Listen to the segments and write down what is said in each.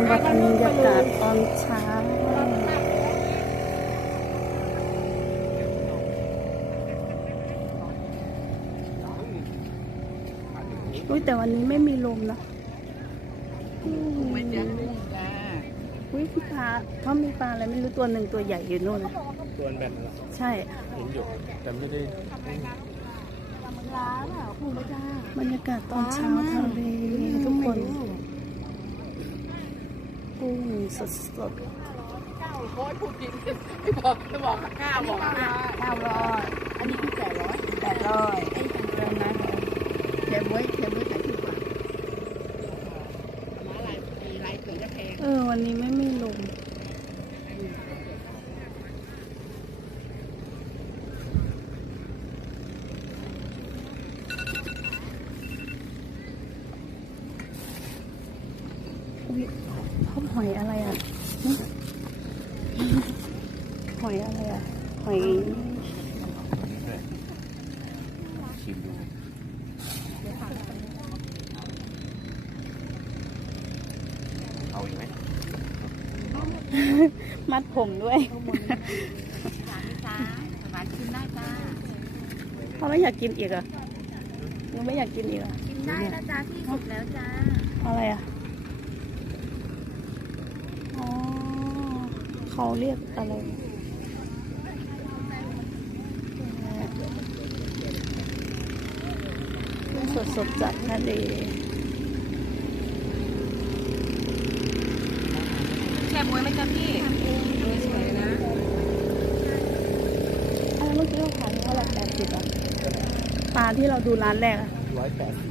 มบรรยากาศตอนเช้าอุ้ยแต่วันนี้ไม่มีลมนะอืมไม่จ้าจ้าอุ้ยปลาเขามีปลาอะไรไม่รู้ตัวหนึ่งตัวใหญ่อยู่นู่นนะตัวแบนละใช่เห็นอยู่แต่ไม่ได้ร้านอะคุณไม่จ้าบรรยากาศตอนเช้าทะเลทุกคน กุ้งสดสดข้าวโค้ดพูดจริงไม่บอกจะบอกกับข้าวบอกข้าวข้าวร้อยอันนี้คือแปดร้อยแปดร้อยไอ้เป็นเดือนนะเค็มไว้เค็มไว้ขายถูกกว่าม้าลายมีลายเกิดจะแพง ๆเออ วันนี้ไม่มีลมอุ๊ย พบหอยอะไรอะหึหอยอะไรอะหอยชิมดูเอาอีกไหมมัดผมด้วยจ้าจ้าหวานชิมได้จ้าเขาไม่อยากกินอีกเหรอะหนูไม่อยากกินอีกเหรอะชิมได้นะจ้าที่สุดแล้วจ้าอะไรอะ อ๋อ เขาเรียกอะไรกุ้งสดสดๆจากทะเลแช่บวยไหมจ้าพี่สวยนะอันเมื่อกี้เราขายเท่าไหร่แปดสิบอะปลาที่เราดูร้านแรกอะร้อยแปดสิบ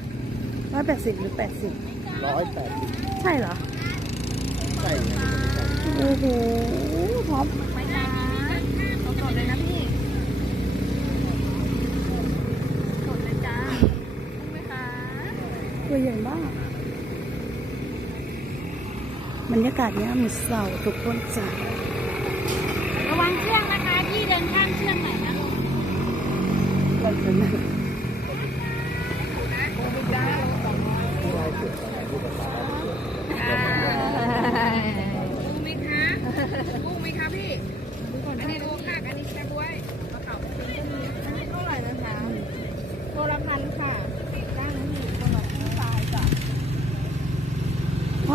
ร้อยแปดสิบหรือแปดสิบร้อยแปดสิบใช่เหรอใช่ โอ้โหท็อปไม่จ้าสดๆเลยนะพี่สดเลยจ้าคุ้มไหมคะตัวใหญ่มากบรรยากาศเนี้ยมีเสาทุกคนจ้ะระวังเชือกนะคะพี่เดินข้ามเชือกหน่อยนะ วันจันทร์ กุ้งไหมคะกุ้งไหมคะพี่อันนี้โลค่ะอันนี้แช่บวยมะเขาอันนี้เท่าไหร่นะคะตัวละพันค่ะจ้างนี่ตัวละตายจ้ะ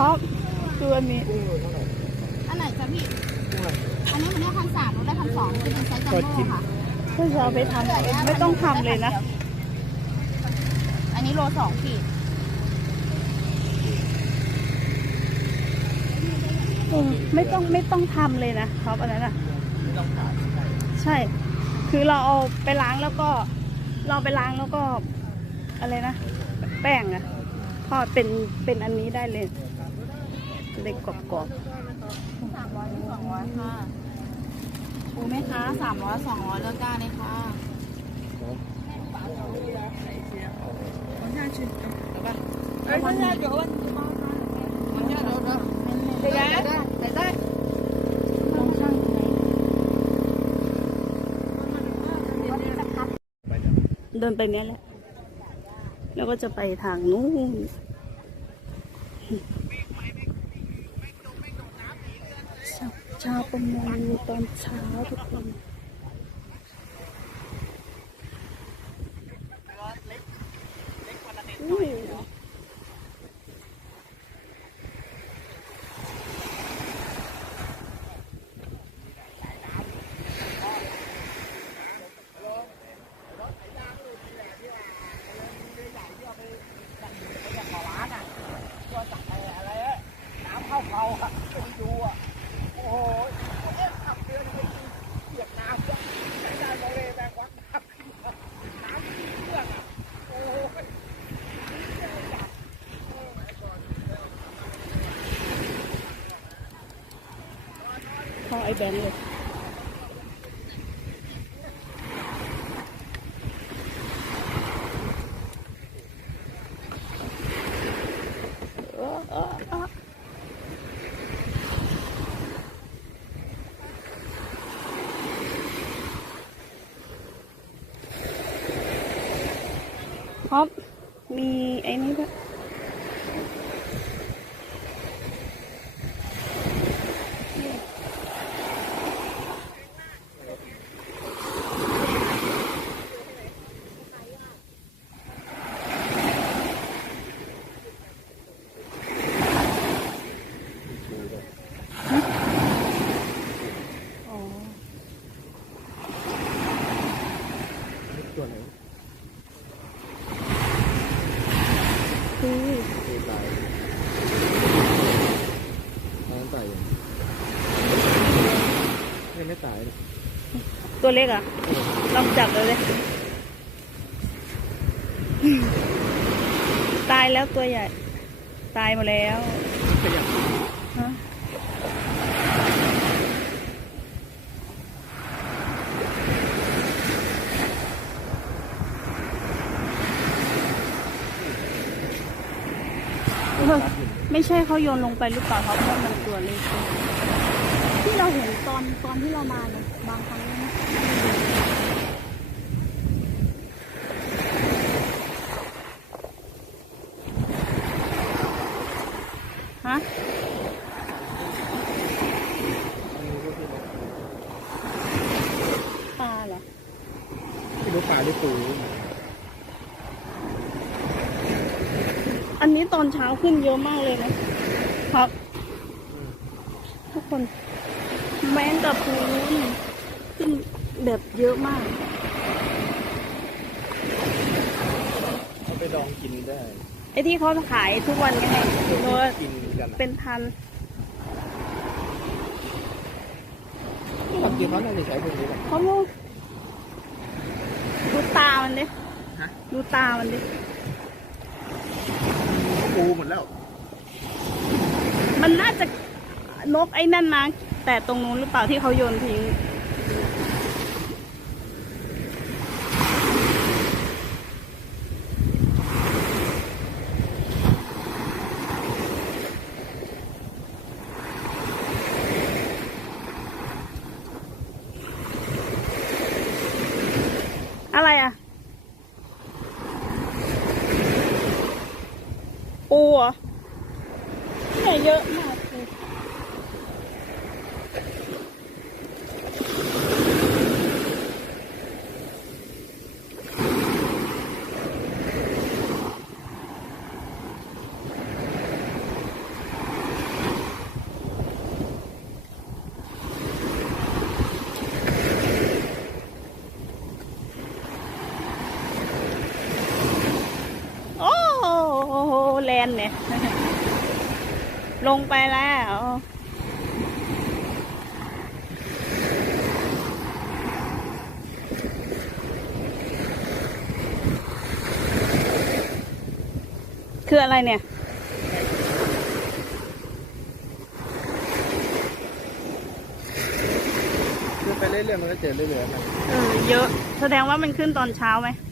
ท็อปคืออันนี้ อันไหนจ้ะพี่อันนี้มันได้พันสามมันได้พันสองคือเป็นไซส์จัมโบ้ค่ะเพื่อจะเอาไปทำไม่ต้องทำเลยนะ อันนี้โลสองขีดเออไม่ต้องไม่ต้องทำเลยนะท็อปอันนั้นอะไม่ต้องผ่านใช่ คือเราเอาไปล้างแล้วก็ เราไปล้างแล้วก็อะไรนะ แป้งอะทอดเป็นเป็นอันนี้ได้เลย เล็กกรอบสามร้อยสองร้อยค่ะปูไหมคะสามร้อยสองร้อยเลือกได้เลยค่ะมันน่าชื่นเอ้ยมันน่าเดี๋ยวมันมันน่าเดี๋ยวเดี๋ยวเดี๋ยวได้ได้ๆต้องช่างไหนไปเนี่ยเดินไปเนี้ยแหละ แล้วก็จะไปทางนู้นชาวชาวประมงตอนเช้าทุกคนอุ้ย แบงค์เลย เออเออเออท็อปมีไอ้นี่ด้วย ไม่ตายเลยตัวเล็กเหรอะลองจับเลยเลยตายแล้วตัวใหญ่ ตายหมดแล้วขยับฮะเออไม่ใช่เขาโยนลงไปหรือเปล่าครับเพราะมันตัวเล็กที่เราเห็นต อนตอนที่เรามาเนี่ยบางครั้งนะฮะปลาเหรอไม่รู้ปลาหรือปูอันนี้ตอนเช้าขึ้นเยอะมากเลยนะ ครับ ทุกคน แมงกับปูนี่ขึ้นแบบเยอะมาก เอาไปดองกินได้ไอ้ที่เขาขายทุกวันยังไงโลละกินกันเป็นพันความจริงเขาน่าจะใช้พวกนี้แหละเขาลูกดูตามันดิฮะดูตามันดิปูหมดแล้ว มันน่าจะ นกไอ้นั่นนะแต่ตรงนู้นหรือเปล่าที่เขาโยนทิ้ง อะไรอะ ปูเหรอเนี่ยเยอะมากเลย โอ้โหแล นเนี่ย ลงไปแล้วคืออะไรเนี่ยคือไปเรื่อยๆมันก็เจอเรื่อยๆนะเออเยอะ แสดงว่ามันขึ้นตอนเช้าไหมใ